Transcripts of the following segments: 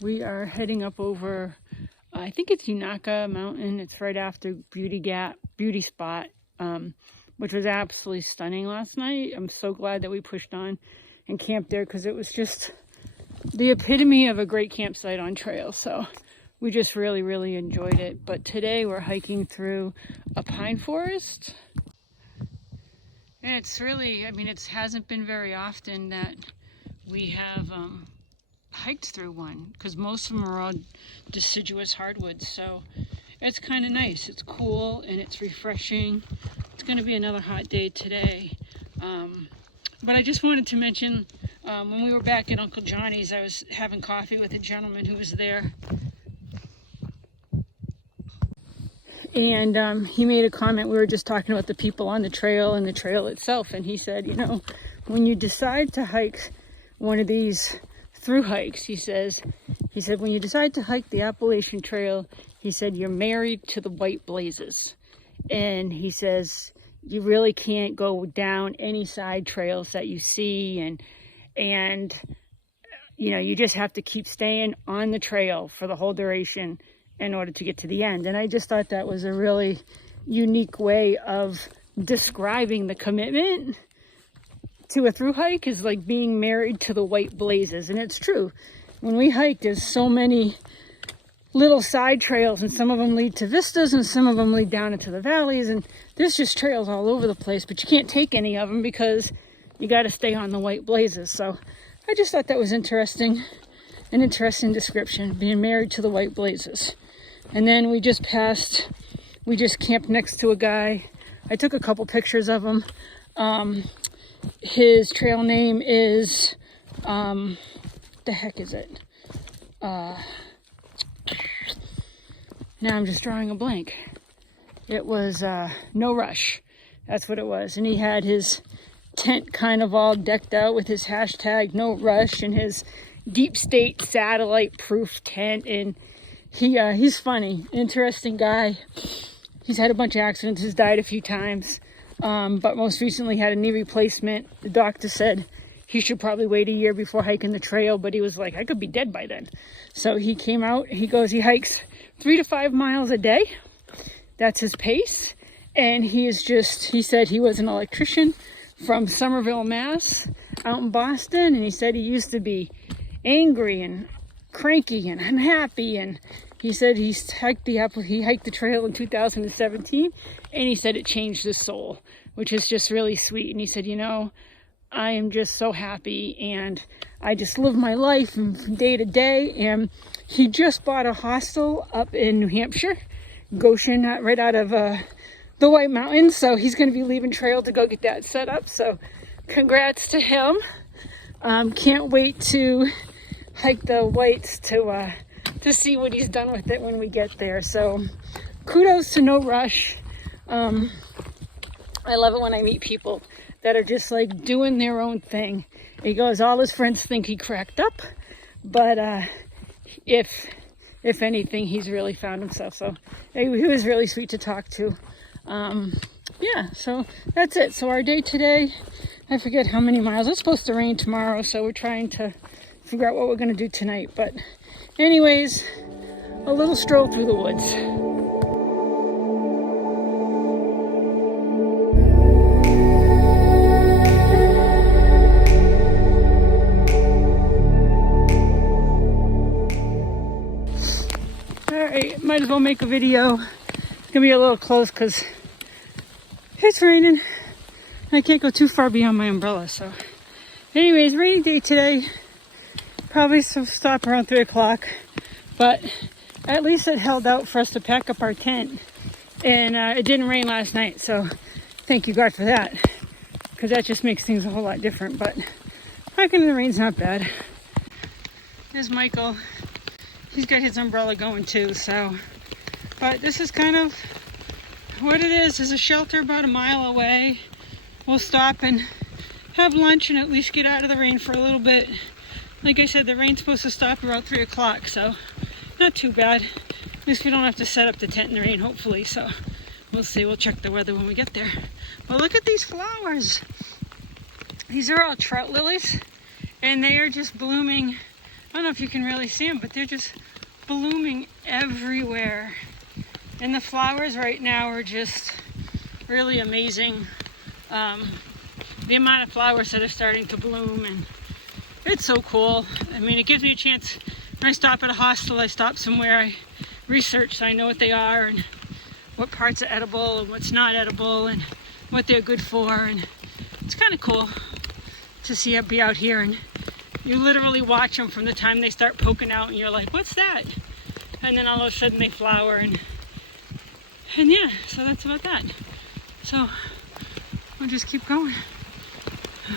We are heading up over, I think it's Unaka Mountain. It's right after Beauty Spot, which was absolutely stunning last night. I'm so glad that we pushed on and camped there because it was just the epitome of a great campsite on trail. So we just really, really enjoyed it. But today we're hiking through a pine forest. And it's really, I mean, it hasn't been very often that we have hiked through one, because most of them are all deciduous hardwoods. So it's kind of nice. It's cool and it's refreshing. It's going to be another hot day today. But I just wanted to mention, when we were back at Uncle Johnny's, I was having coffee with a gentleman who was there. And he made a comment. We were just talking about the people on the trail and the trail itself. And he said, you know, when you decide to hike one of these through hikes, he said, when you decide to hike the Appalachian Trail, he said, you're married to the white blazes. And he says, you really can't go down any side trails that you see. And you know, you just have to keep staying on the trail for the whole duration in order to get to the end. And I just thought that was a really unique way of describing the commitment to a through hike, is like being married to the white blazes. And it's true. When we hike, there's so many little side trails, and some of them lead to vistas and some of them lead down into the valleys, and there's just trails all over the place, but you can't take any of them because you got to stay on the white blazes. So I just thought that was interesting, an interesting description, being married to the white blazes. And then we just camped next to a guy. I took a couple pictures of him. His trail name is, the heck is it? Now I'm just drawing a blank. It was No Rush. That's what it was. And he had his tent kind of all decked out with his hashtag No Rush and his deep state satellite proof tent. And he's funny, interesting guy. He's had a bunch of accidents, has died a few times, but most recently had a knee replacement. The doctor said he should probably wait a year before hiking the trail, but he was like, I could be dead by then. So he came out, he hikes 3 to 5 miles a day. That's his pace. And he said he was an electrician from Somerville, Mass, out in Boston. And he said he used to be angry and cranky and unhappy. And he said he hiked the trail in 2017. And he said it changed his soul, which is just really sweet. And he said, you know, I am just so happy and I just live my life from day to day. And he just bought a hostel up in New Hampshire, Goshen, right out of the White Mountains. So he's going to be leaving trail to go get that set up. So congrats to him. Can't wait to hike the Whites to see what he's done with it when we get there. So kudos to No Rush. I love it when I meet people that are just like doing their own thing. He goes, all his friends think he cracked up, but if anything, he's really found himself. So he was really sweet to talk to. Yeah, so that's it. So our day today, I forget how many miles. It's supposed to rain tomorrow, so we're trying to figure out what we're going to do tonight. But anyways, a little stroll through the woods. Alright, might as well make a video. It's gonna be a little close because it's raining. I can't go too far beyond my umbrella. So anyways, rainy day today. Probably stop around 3 o'clock, but at least it held out for us to pack up our tent. And it didn't rain last night, so thank you God for that, because that just makes things a whole lot different. But hiking in the rain's not bad. There's Michael. He's got his umbrella going too, so. But this is kind of what it is. There's a shelter about a mile away. We'll stop and have lunch and at least get out of the rain for a little bit. Like I said, the rain's supposed to stop around 3 o'clock, so not too bad. At least we don't have to set up the tent in the rain, hopefully. So we'll see. We'll check the weather when we get there. But look at these flowers. These are all trout lilies, and they are just blooming don't know if you can really see them, but they're just blooming everywhere. And the flowers right now are just really amazing. The amount of flowers that are starting to bloom, and it's so cool. I mean, it gives me a chance. When I stop at a hostel, I stop somewhere, I research so I know what they are and what parts are edible and what's not edible and what they're good for. And it's kind of cool to see it be out here, and you literally watch them from the time they start poking out and you're like, what's that? And then all of a sudden they flower, and yeah, so that's about that. So we'll just keep going.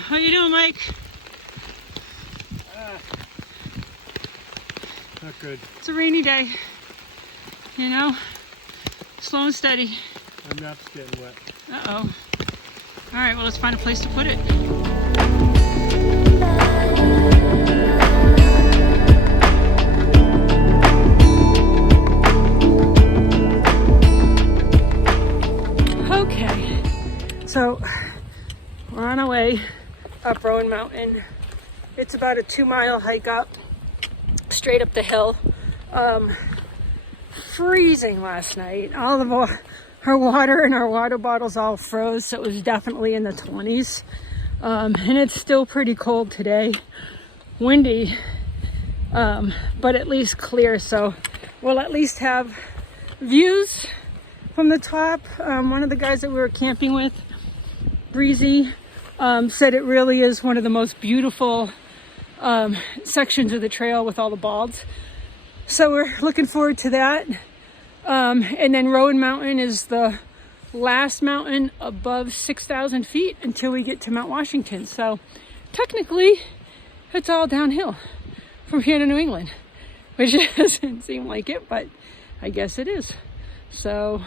How you doing, Mike? Not good. It's a rainy day, you know, slow and steady. My map's getting wet. Uh-oh. All right, well, let's find a place to put it. Okay, so we're on our way up Rowan Mountain. It's about a 2-mile hike up, straight up the hill. Freezing last night. All of our water and our water bottles all froze, so it was definitely in the 20s. And it's still pretty cold today. Windy, but at least clear, so we'll at least have views from the top. One of the guys that we were camping with, Breezy, said it really is one of the most beautiful sections of the trail with all the balds. So we're looking forward to that. And then Rowan Mountain is the last mountain above 6,000 feet until we get to Mount Washington. So technically it's all downhill from here to New England, which doesn't seem like it, but I guess it is. So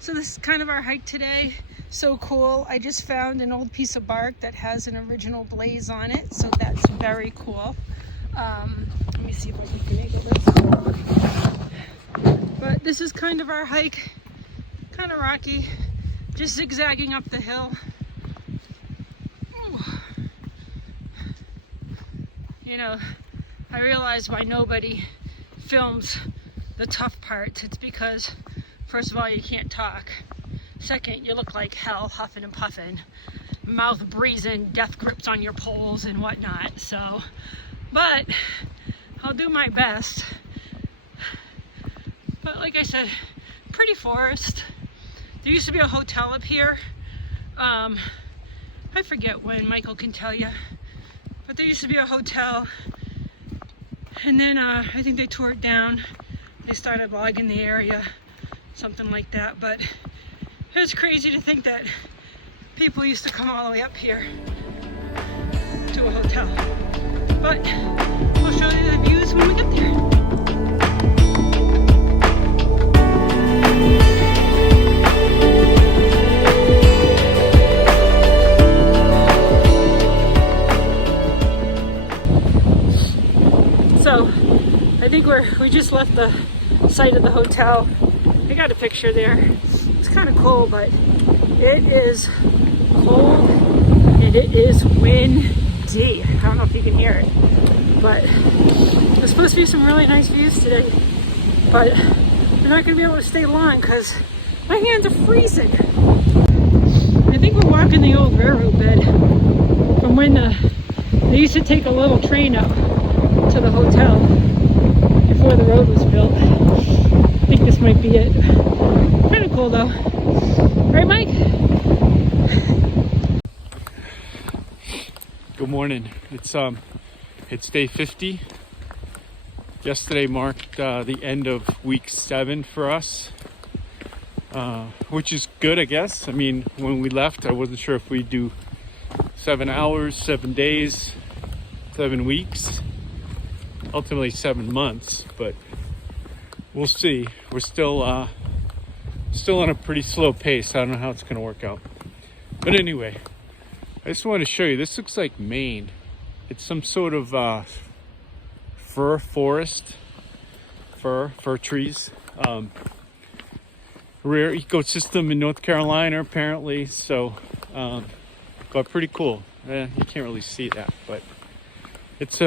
this is kind of our hike today. So cool. I just found an old piece of bark that has an original blaze on it, so that's very cool. Let me see if I can angle this. But this is kind of our hike. Kind of rocky, just zigzagging up the hill. Ooh. You know, I realize why nobody films the tough parts. It's because, first of all, you can't talk. Second, you look like hell, huffing and puffing, mouth breathing, death grips on your poles and whatnot. So, but I'll do my best. But like I said, pretty forest. There used to be a hotel up here. I forget when, Michael can tell you. But there used to be a hotel. And then I think they tore it down. They started logging the area, something like that. But it's crazy to think that people used to come all the way up here to a hotel. But we'll show you the views when we get there. So I think we just left the site of the hotel. I got a picture there. It's kind of cool, but it is cold and it is windy. I don't know if you can hear it, but there's supposed to be some really nice views today, but we're not going to be able to stay long because my hands are freezing. I think we're walking the old railroad bed from when they used to take a little train up to the hotel before the road was built. I think this might be it. Kind of cool though. Right, Mike? Good morning. It's day 50. Yesterday marked the end of week 7 for us, which is good, I guess. I mean, when we left, I wasn't sure if we'd do 7 hours, 7 days, 7 weeks, ultimately 7 months, but we'll see. We're still on a pretty slow pace. I don't know how it's going to work out. But anyway, I just want to show you. This looks like Maine. It's some sort of fir forest, fir trees. Rare ecosystem in North Carolina, apparently. So, but pretty cool. You can't really see that, but it's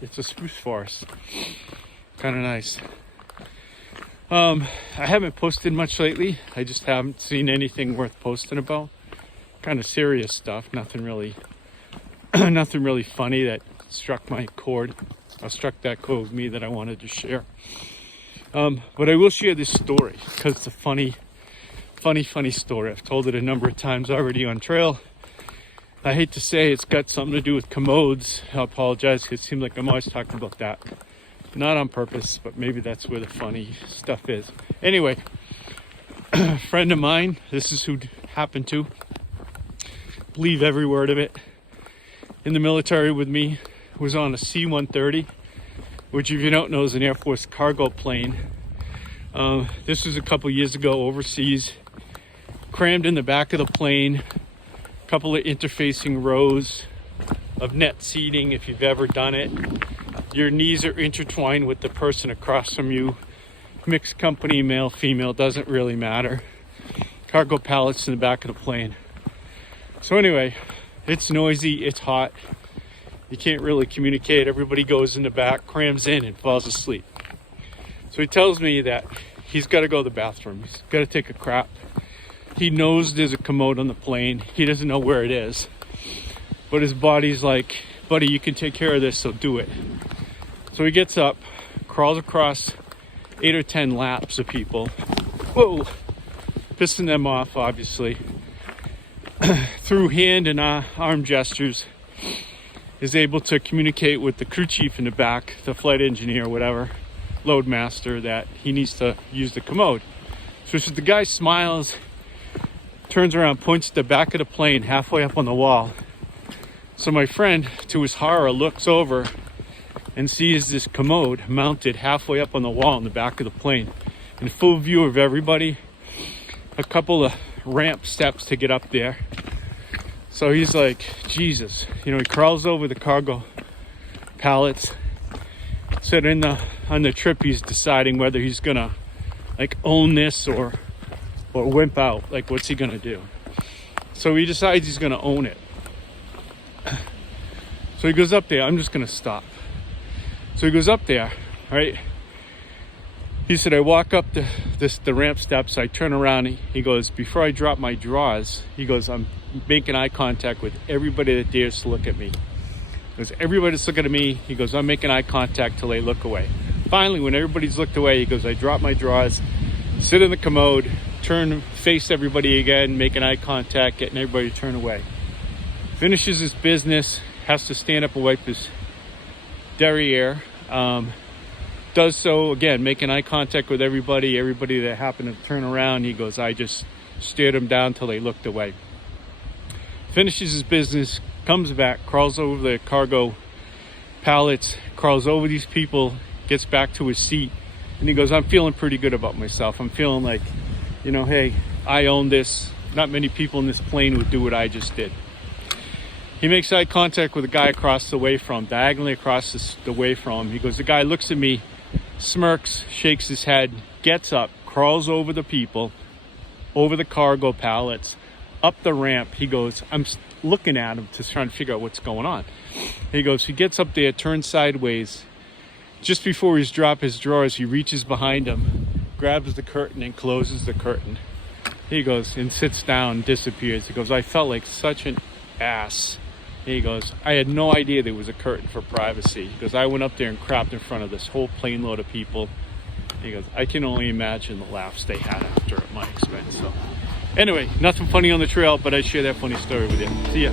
It's a spruce forest. Kind of nice. I haven't posted much lately. I just haven't seen anything worth posting about. Kind of serious stuff. Nothing really funny that struck my chord. Struck that chord with me that I wanted to share. But I will share this story because it's a funny story. I've told it a number of times already on trail. I hate to say it's got something to do with commodes. I apologize because it seems like I'm always talking about that. Not on purpose, but maybe that's where the funny stuff is. Anyway, a friend of mine, this is who happened to believe every word of it, in the military with me, was on a C-130, which if you don't know is an Air Force cargo plane. This was a couple years ago overseas. Crammed in the back of the plane, a couple of interfacing rows of net seating. If you've ever done it, your knees are intertwined with the person across from you. Mixed company, male, female, doesn't really matter. Cargo pallets in the back of the plane. So anyway, it's noisy, it's hot. You can't really communicate. Everybody goes in the back, crams in, and falls asleep. So he tells me that he's got to go to the bathroom. He's got to take a crap. He knows there's a commode on the plane. He doesn't know where it is. But his body's like, buddy, you can take care of this, so do it. So he gets up, crawls across 8 or 10 laps of people. Whoa! Pissing them off, obviously. Through hand and arm gestures, is able to communicate with the crew chief in the back, the flight engineer, whatever, load master, that he needs to use the commode. So the guy smiles, turns around, points to the back of the plane halfway up on the wall. So my friend, to his horror, looks over and sees this commode mounted halfway up on the wall in the back of the plane, in full view of everybody. A couple of ramp steps to get up there. So he's like, Jesus, he crawls over the cargo pallets. So on the trip, he's deciding whether he's gonna own this or wimp out. What's he gonna do? So he decides he's gonna own it. So he goes up there. I'm just gonna stop. So he goes up there, right? He said, I walk up the ramp steps. I turn around. He goes, before I drop my drawers, he goes, I'm making eye contact with everybody that dares to look at me. He goes, everybody's looking at me. He goes, I'm making eye contact till they look away. Finally, when everybody's looked away, he goes, I drop my drawers, sit in the commode, face everybody again, making eye contact, getting everybody to turn away. Finishes his business, has to stand up and wipe his derriere. Does so again, making eye contact with everybody that happened to turn around. He goes, I just stared them down till they looked away. Finishes his business, comes back, crawls over the cargo pallets, crawls over these people, gets back to his seat, and he goes, I'm feeling pretty good about myself. I'm feeling like, hey, I own this. Not many people in this plane would do what I just did. He makes eye contact with a guy across the way from him, diagonally across the way from him. He goes, the guy looks at me, smirks, shakes his head, gets up, crawls over the people, over the cargo pallets, up the ramp. He goes, I'm looking at him, just trying to figure out what's going on. He goes, he gets up there, turns sideways. Just before he's dropped his drawers, he reaches behind him, grabs the curtain and closes the curtain. He goes and sits down, disappears. He goes, I felt like such an ass. He goes, I had no idea there was a curtain for privacy. He goes, I went up there and crapped in front of this whole plane load of people. He goes, I can only imagine the laughs they had after at my expense. So anyway, nothing funny on the trail, but I share that funny story with you. See ya.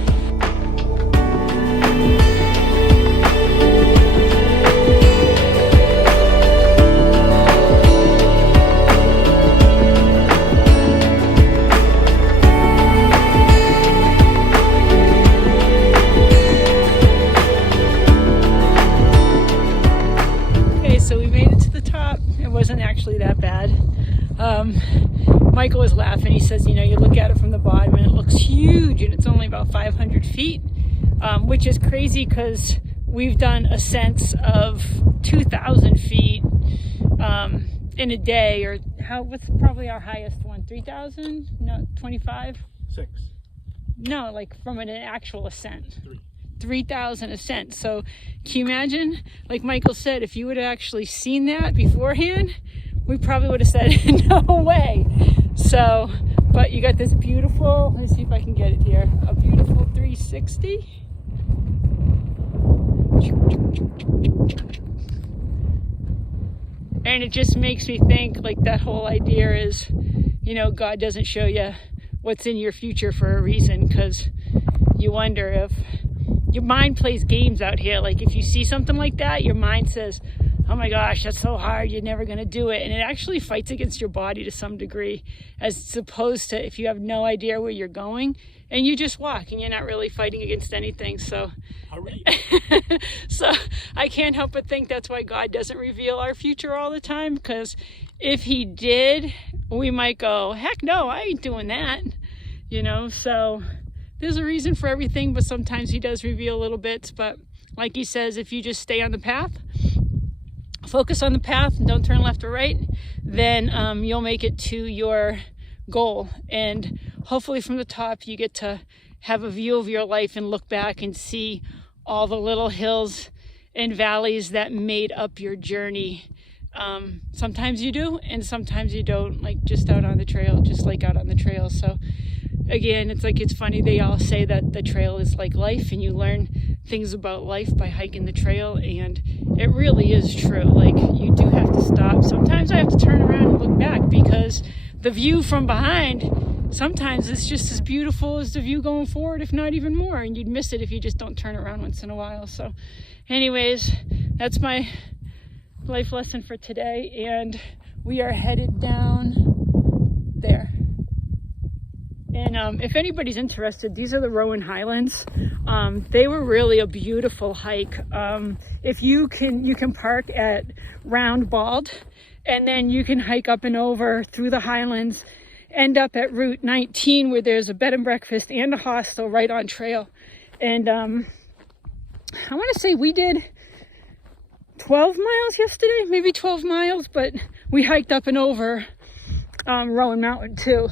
Actually that bad. Michael was laughing. He says, you look at it from the bottom and it looks huge and it's only about 500 feet, which is crazy because we've done ascents of 2,000 feet in a day, or what's probably our highest one? 3,000? No, 25? 6. No, from an actual ascent. 3,000 ascent. So can you imagine, like Michael said, if you would have actually seen that beforehand, we probably would have said no way. So, but you got this beautiful, let me see if I can get it here, a beautiful 360. And it just makes me think, like, that whole idea is, you know, God doesn't show you what's in your future for a reason, because you wonder if your mind plays games out here. Like, if you see something like that, your mind says, oh my gosh, that's so hard, you're never going to do it. And it actually fights against your body to some degree, as opposed to if you have no idea where you're going and you just walk and you're not really fighting against anything. So so I can't help but think that's why God doesn't reveal our future all the time, because if he did, we might go, heck no, I ain't doing that, you know. So there's a reason for everything, but sometimes he does reveal little bits. But like he says, if you just stay on the path, focus on the path and don't turn left or right, then you'll make it to your goal. And hopefully from the top you get to have a view of your life and look back and see all the little hills and valleys that made up your journey. Sometimes you do and sometimes you don't, like just out on the trail, just like out on the trail. So again, it's like, it's funny, they all say that the trail is like life and you learn things about life by hiking the trail, and it really is true. Like, you do have to stop. Sometimes I have to turn around and look back, because the view from behind sometimes it's just as beautiful as the view going forward, if not even more, and you'd miss it if you just don't turn around once in a while. So anyways, that's my life lesson for today, and we are headed down there. And if anybody's interested, these are the Rowan Highlands. They were really a beautiful hike. If you can park at Round Bald, and then you can hike up and over through the Highlands, end up at Route 19, where there's a bed and breakfast and a hostel right on trail. And I want to say we did 12 miles yesterday, maybe 12 miles, but we hiked up and over Rowan Mountain too.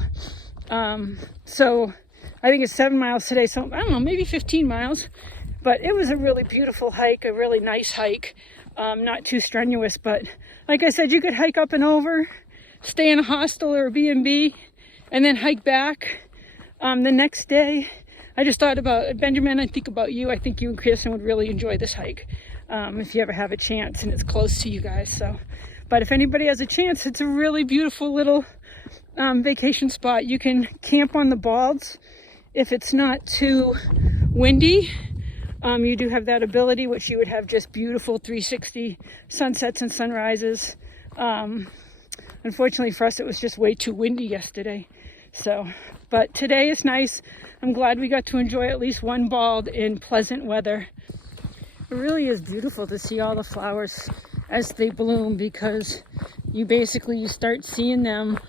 So I think it's 7 miles today, so I don't know, maybe 15 miles, but it was a really beautiful hike, a really nice hike, not too strenuous. But like I said, you could hike up and over, stay in a hostel or a B&B, and then hike back the next day. I just thought about Benjamin, I think about you. I think you and Kirsten would really enjoy this hike if you ever have a chance, and it's close to you guys. So, but if anybody has a chance, it's a really beautiful little vacation spot. You can camp on the balds if it's not too windy. You do have that ability, which you would have just beautiful 360 sunsets and sunrises. Unfortunately for us, it was just way too windy yesterday. So, but today is nice. I'm glad we got to enjoy at least one bald in pleasant weather. It really is beautiful to see all the flowers as they bloom, because you start seeing them.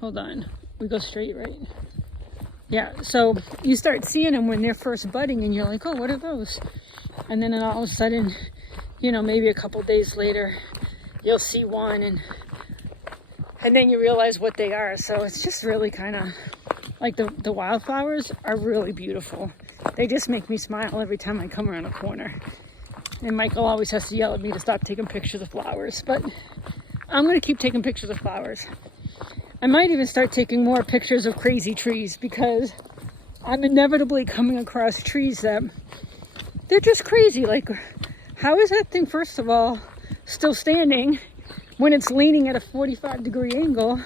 Hold on, we go straight, right? Yeah, so you start seeing them when they're first budding, and you're like, oh, what are those? And then all of a sudden, you know, maybe a couple days later, you'll see one, and then you realize what they are. So it's just really kind of like the wildflowers are really beautiful. They just make me smile every time I come around a corner. And Michael always has to yell at me to stop taking pictures of flowers, but I'm going to keep taking pictures of flowers. I might even start taking more pictures of crazy trees, because I'm inevitably coming across trees that they're just crazy. Like, how is that thing, first of all, still standing when it's leaning at a 45-degree angle,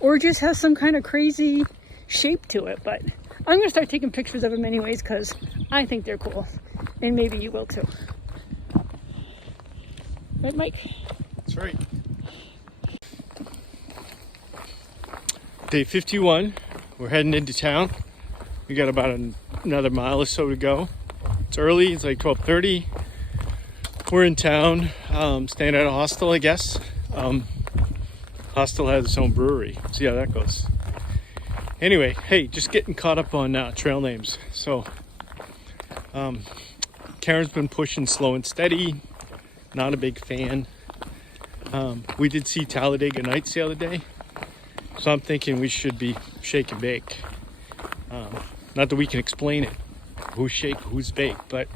or just has some kind of crazy shape to it? But I'm going to start taking pictures of them anyways, because I think they're cool, and maybe you will too. Right, Mike? That's right. Day 51, we're heading into town. We got about another mile or so to go. It's early, it's like 12:30. We're in town, staying at a hostel, I guess. Hostel has its own brewery. See how that goes. Anyway, hey, just getting caught up on trail names. So, Karen's been pushing slow and steady. Not a big fan. We did see Talladega Nights the other day. So I'm thinking we should be shake and bake. Not that we can explain it, who's shake, who's bake. But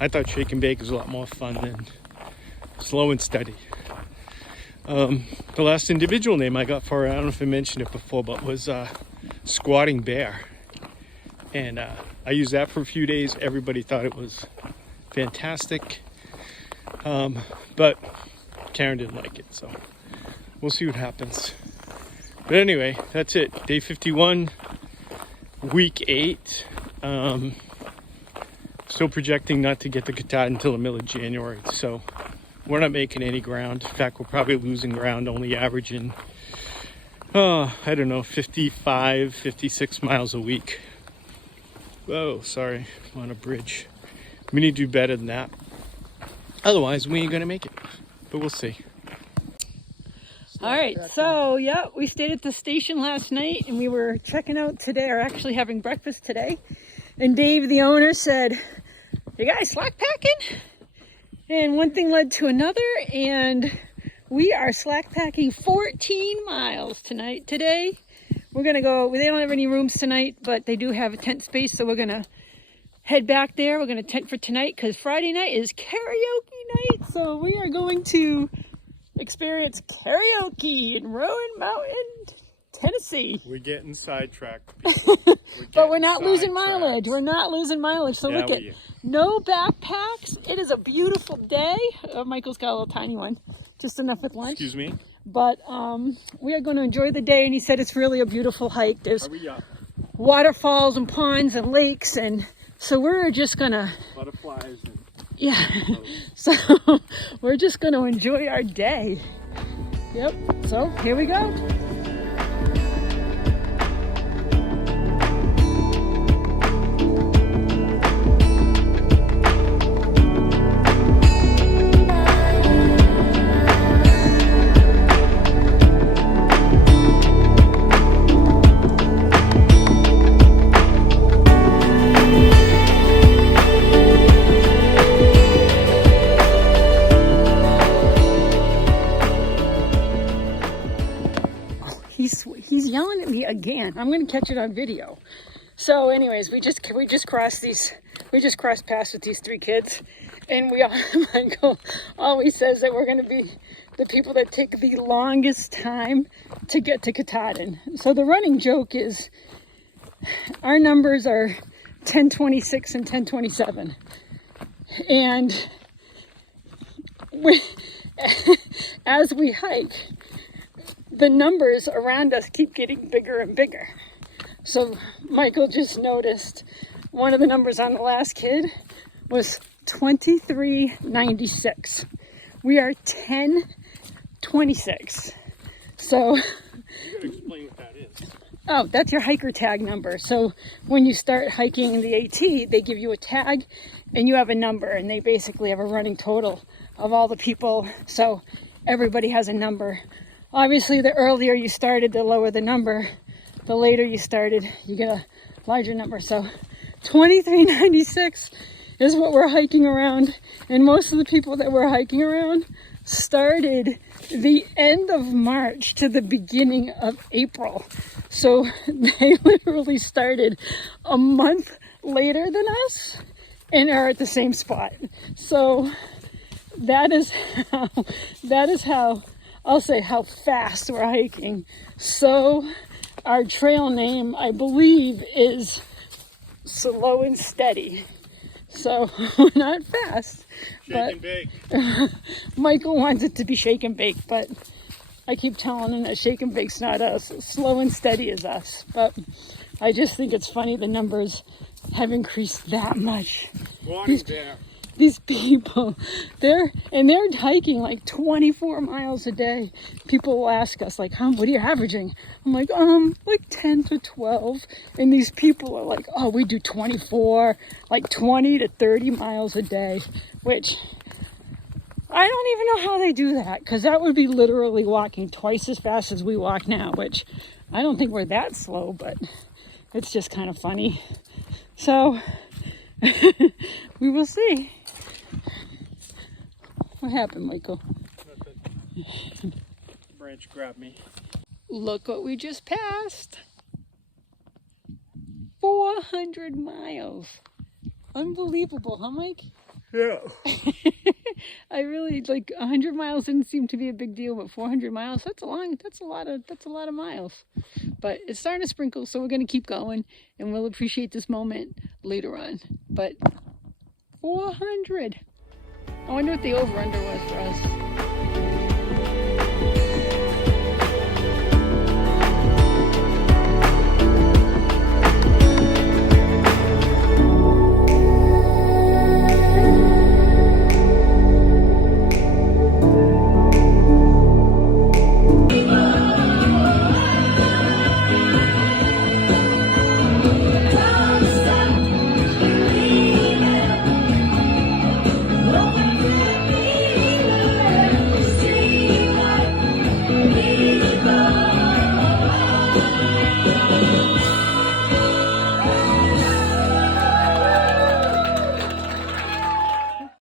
I thought shake and bake was a lot more fun than slow and steady. The last individual name I got for it, I don't know if I mentioned it before, but was Squatting Bear. And I used that for a few days. Everybody thought it was fantastic. But Karen didn't like it, so we'll see what happens. But anyway, that's it. Day 51, week 8. Still projecting not to get the Katahdin until the middle of January, so we're not making any ground. In fact, we're probably losing ground, only averaging, I don't know, 55, 56 miles a week. Whoa, sorry, I'm on a bridge. We need to do better than that. Otherwise, we ain't gonna make it, but we'll see. All right, so yeah, we stayed at the station last night and we were checking out today, or actually having breakfast today. And Dave, the owner, said, "You guys slack packing?" And one thing led to another, and we are slack packing 14 miles today. We're gonna go, they don't have any rooms tonight, but they do have a tent space, so we're gonna head back there. We're gonna tent for tonight because Friday night is karaoke night. So we are going to experience karaoke in Rowan Mountain, Tennessee. We're getting sidetracked, people. But we're not losing mileage. We're not losing mileage. So look at, no backpacks. It is a beautiful day. Michael's got a little tiny one, just enough with lunch. Excuse me. But we are going to enjoy the day, and he said it's really a beautiful hike. There's Hurry up. waterfalls and ponds and lakes, and so we're just gonna Butterflies. And yeah. So we're just gonna enjoy our day. Yep. So here we go. He's yelling at me again. I'm gonna catch it on video. So anyways, we just crossed paths with these 3 kids, and Michael always says that we're gonna be the people that take the longest time to get to Katahdin. So the running joke is our numbers are 1026 and 1027, and as we hike, the numbers around us keep getting bigger and bigger. So Michael just noticed one of the numbers on the last kid was 2396. We are 1026. So you gotta explain what that is. Oh, that's your hiker tag number. So when you start hiking the AT, they give you a tag and you have a number, and they basically have a running total of all the people. So everybody has a number. Obviously, the earlier you started, the lower the number. The later you started, you get a larger number. So 2396 is what we're hiking around. And most of the people that we're hiking around started the end of March to the beginning of April. So they literally started a month later than us and are at the same spot. So that is how I'll say how fast we're hiking. So our trail name, I believe, is Slow and Steady. So we're not fast. Shake and bake. Michael wants it to be shake and bake, but I keep telling him that shake and bake's not us. Slow and Steady is us. But I just think it's funny the numbers have increased that much. These people, they're hiking like 24 miles a day. People will ask us like, what are you averaging? I'm like 10 to 12. And these people are like, oh, we do 24, like 20 to 30 miles a day, which I don't even know how they do that, because that would be literally walking twice as fast as we walk now, which I don't think we're that slow, but it's just kind of funny. So we will see. What happened, Michael? Nothing. Branch grabbed me. Look what we just passed. 400 miles. Unbelievable, huh, Mike? Yeah. I really, like, 100 miles didn't seem to be a big deal, but 400 miles, that's a lot of miles. But it's starting to sprinkle, so we're going to keep going, and we'll appreciate this moment later on. But 400. I wonder what the over-under was for us.